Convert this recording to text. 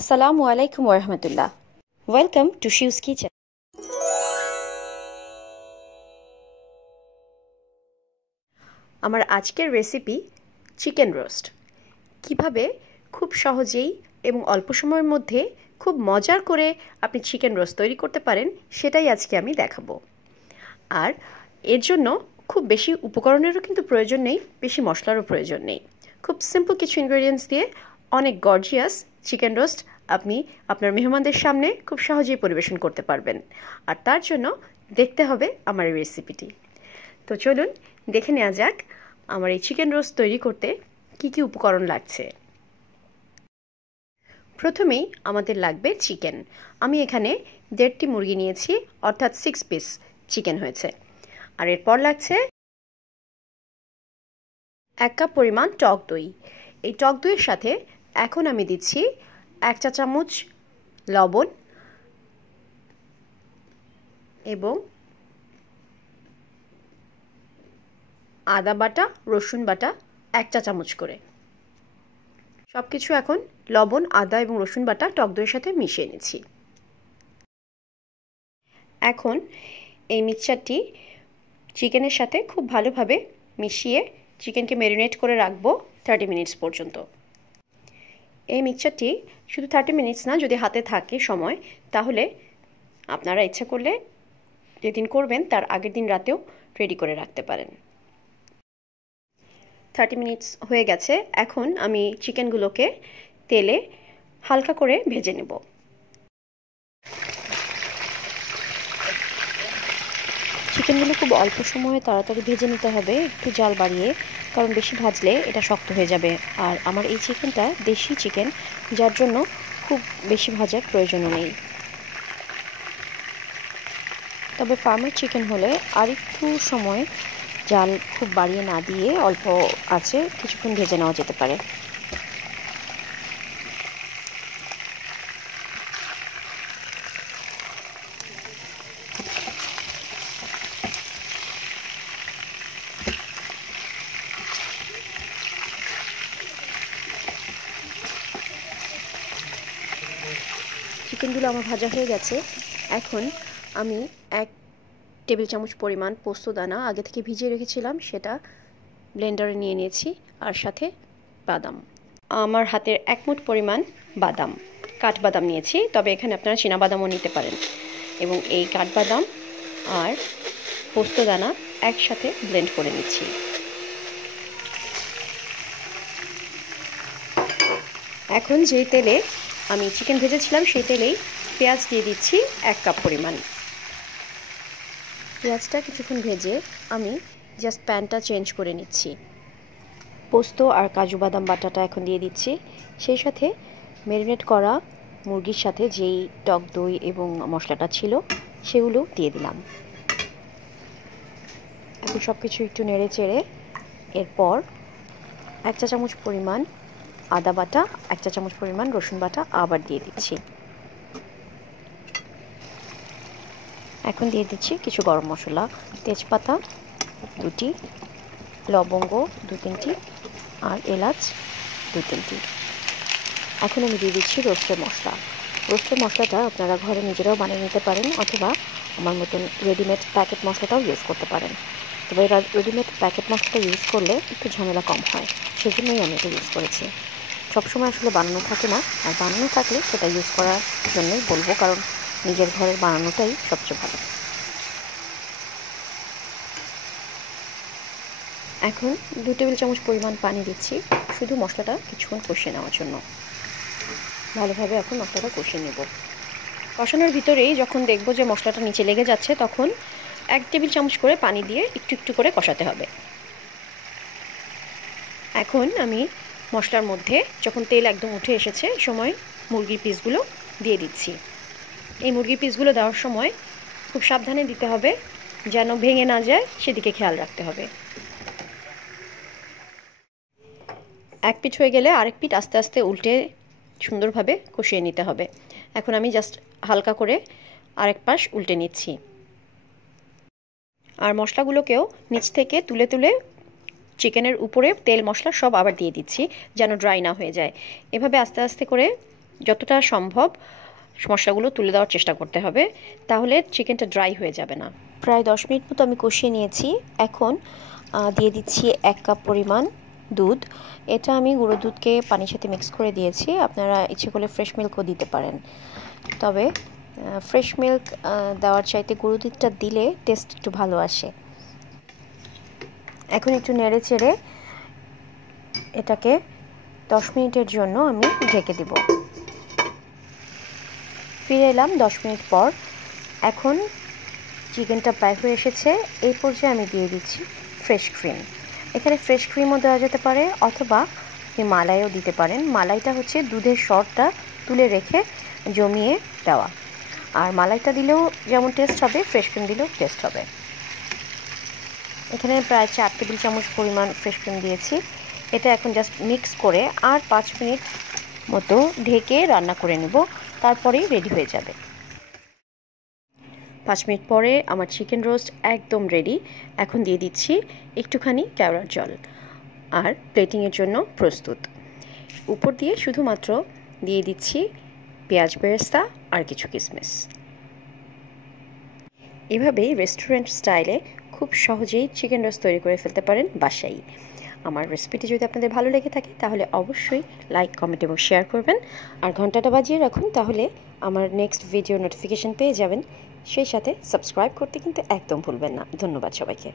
আসসালামু আলাইকুম ওরহমতুল্লাহ। ওয়েলকাম টু শিউজ কিচেন। আমার আজকের রেসিপি চিকেন রোস্ট। কিভাবে খুব সহজেই এবং অল্প সময়ের মধ্যে খুব মজার করে আপনি চিকেন রোস্ট তৈরি করতে পারেন সেটাই আজকে আমি দেখাবো। আর এর জন্য খুব বেশি উপকরণেরও কিন্তু প্রয়োজন নেই, বেশি মশলারও প্রয়োজন নেই। খুব সিম্পল কিছু ইনগ্রেডিয়েন্টস দিয়ে অনেক গর্জিয়াস চিকেন রোস্ট আপনি আপনার মেহমানদের সামনে খুব সহজেই পরিবেশন করতে পারবেন। আর তার জন্য দেখতে হবে আমার এই রেসিপিটি। তো চলুন দেখে নেওয়া যাক আমার এই চিকেন রোস্ট তৈরি করতে কি কি উপকরণ লাগছে। প্রথমেই আমাদের লাগবে চিকেন। আমি এখানে 1.5টি মুরগি নিয়েছি, অর্থাৎ 6 পিস চিকেন হয়েছে। আর এরপর লাগছে 1 কাপ পরিমাণ টক দই। এই টক দইয়ের সাথে এখন আমি দিচ্ছি 1 চা চামচ লবণ এবং আদা বাটা, রসুন বাটা 1 চা চামচ করে। সব কিছু এখন লবণ, আদা এবং রসুন বাটা টক দইয়ের সাথে মিশিয়ে নিচ্ছি। এখন এই মিক্সচারটি চিকেনের সাথে খুব ভালোভাবে মিশিয়ে চিকেনকে ম্যারিনেট করে রাখবো 30 মিনিটস পর্যন্ত। এই মিক্সচারটি শুধু 30 মিনিটস না, যদি হাতে থাকে সময় তাহলে আপনারা ইচ্ছা করলে যেদিন করবেন তার আগের দিন রাতেও রেডি করে রাখতে পারেন। 30 মিনিটস হয়ে গেছে। এখন আমি চিকেনগুলোকে তেলে হালকা করে ভেজে নেব। চিকেনগুলো খুব অল্প সময়ে তাড়াতাড়ি ভেজে নিতে হবে, একটু জাল বাড়িয়ে, কারণ বেশি ভাজলে এটা শক্ত হয়ে যাবে। আর আমার এই চিকেনটা দেশি চিকেন, যার জন্য খুব বেশি ভাজার প্রয়োজনও নেই। তবে ফার্মের চিকেন হলে আর একটু সময় জাল খুব বাড়িয়ে না দিয়ে অল্প আছে কিছুক্ষণ ভেজে নেওয়া যেতে পারে। চিকেনগুলো আমার ভাজা হয়ে গেছে। এখন আমি 1 টেবিল চামচ পরিমাণ পোস্ত দানা আগে থেকে ভিজিয়ে রেখেছিলাম, সেটা ব্লেন্ডারে নিয়ে নিয়েছি। আর সাথে বাদাম, আমার হাতের 1 মুঠ পরিমাণ বাদাম, কাঠবাদাম নিয়েছি, তবে এখানে আপনারা চীনাবাদামও নিতে পারেন। এবং এই কাঠবাদাম আর পোস্ত দানা একসাথে ব্লেন্ড করে নিচ্ছি। এখন যেই তেলে আমি চিকেন ভেজেছিলাম সেই তেলেই পেঁয়াজ দিয়ে দিচ্ছি 1 কাপ পরিমাণ। পেঁয়াজটা কিছুক্ষণ ভেজে আমি জাস্ট প্যানটা চেঞ্জ করে নিচ্ছি। পোস্ত আর কাজু বাদাম বাটাটা এখন দিয়ে দিচ্ছি। সেই সাথে ম্যারিনেট করা মুরগির সাথে যেই টক দই এবং মশলাটা ছিল সেগুলো দিয়ে দিলাম। এখন সব কিছু একটু নেড়ে চেড়ে এরপর 1 চা চামচ পরিমাণ আদা বাটা, 1 চা চামচ পরিমাণ রসুন বাটা আবার দিয়ে দিচ্ছি। এখন দিয়ে দিচ্ছি কিছু গরম মশলা, তেজপাতা 2টি, লবঙ্গ 2-3টি আর এলাচ 2-3টি। এখন আমি দিয়ে দিচ্ছি রোস্টের মশলা। রোস্টের মশলাটা আপনারা ঘরে নিজেরাও বানিয়ে নিতে পারেন, অথবা আমার মতন রেডিমেড প্যাকেট মশলাটাও ইউজ করতে পারেন। তবে রেডিমেড প্যাকেট মশলাটা ইউজ করলে একটু ঝামেলা কম হয়, সেজন্যই আমি এটা ইউজ করেছি। সবসময় আসলে বানানো থাকে না, আর বানানো থাকলে সেটা ইউজ করার জন্যই বলবো, কারণ নিজের ঘরের বানানোটাই সবচেয়ে ভালো। এখন 2 টেবিল চামচ পরিমাণ পানি দিচ্ছি, শুধু মশলাটা কিছুক্ষণ কষিয়ে নেওয়ার জন্য। ভালোভাবে এখন মশলাটা কষিয়ে নেব। কষানোর ভিতরেই যখন দেখব যে মশলাটা নিচে লেগে যাচ্ছে, তখন 1 টেবিল চামচ করে পানি দিয়ে একটু একটু করে কষাতে হবে। এখন আমি মশলার মধ্যে যখন তেল একদম উঠে এসেছে সময় মুরগির পিসগুলো দিয়ে দিচ্ছি। এই মুরগির পিসগুলো দেওয়ার সময় খুব সাবধানে দিতে হবে, যেন ভেঙে না যায় সেদিকে খেয়াল রাখতে হবে। এক পিঠ হয়ে গেলে আরেক পিঠ আস্তে আস্তে উল্টে সুন্দরভাবে কষিয়ে নিতে হবে। এখন আমি জাস্ট হালকা করে আরেক পাশ উল্টে নিচ্ছি। আর মশলাগুলোকেও নিচ থেকে তুলে তুলে চিকেনের উপরে তেল মশলা সব আবার দিয়ে দিচ্ছি, যেন ড্রাই না হয়ে যায়। এভাবে আস্তে আস্তে করে যতটা সম্ভব মশলাগুলো তুলে দেওয়ার চেষ্টা করতে হবে, তাহলে চিকেনটা ড্রাই হয়ে যাবে না। প্রায় 10 মিনিট মতো আমি কষিয়ে নিয়েছি। এখন দিয়ে দিচ্ছি 1 কাপ পরিমাণ দুধ। এটা আমি গুঁড়ো দুধকে পানির সাথে মিক্স করে দিয়েছি। আপনারা ইচ্ছে করলে ফ্রেশ মিল্কও দিতে পারেন, তবে ফ্রেশ মিল্ক দেওয়ার চাইতে গুঁড়ো দুধটা দিলে টেস্ট একটু ভালো আসে। এখন একটু নেড়ে চেড়ে এটাকে 10 মিনিটের জন্য আমি ঢেকে দিব। ফিরে এলাম 10 মিনিট পর। এখন চিকেনটা প্রায় হয়ে এসেছে। এই পর্যায়ে আমি দিয়ে দিচ্ছি ফ্রেশ ক্রিম। এখানে ফ্রেশ ক্রিমও দেওয়া যেতে পারে, অথবা আপনি মালাইও দিতে পারেন। মালাইটা হচ্ছে দুধের সরটা তুলে রেখে জমিয়ে দেওয়া, আর মালাইটা দিলেও যেমন টেস্ট হবে, ফ্রেশ ক্রিম দিলেও টেস্ট হবে। এখানে প্রায় 4 টেবিল চামচ পরিমাণ ফ্রেশ ক্রিম দিয়েছি। এটা এখন জাস্ট মিক্স করে আর 5 মিনিট মতো ঢেকে রান্না করে নেব, তারপরেই রেডি হয়ে যাবে। 5 মিনিট পরে আমার চিকেন রোস্ট একদম রেডি। এখন দিয়ে দিচ্ছি একটুখানি কেওড়ার জল, আর প্লেটিংয়ের জন্য প্রস্তুত। উপর দিয়ে শুধুমাত্র দিয়ে দিচ্ছি পেঁয়াজ বেরেস্তা আর কিছু কিশমিশ। এভাবেই রেস্টুরেন্ট স্টাইলে খুব সহজেই চিকেন রোস্ট তৈরি করে ফেলতে পারেন বাসায়। আমার রেসিপিটি যদি আপনাদের ভালো লেগে থাকে তাহলে অবশ্যই লাইক, কমেন্ট এবং শেয়ার করবেন, আর ঘন্টাটা বাজিয়ে রাখুন, তাহলে আমার নেক্সট ভিডিও নোটিফিকেশন পেয়ে যাবেন। সেই সাথে সাবস্ক্রাইব করতে কিন্তু একদম ভুলবেন না। ধন্যবাদ সবাইকে।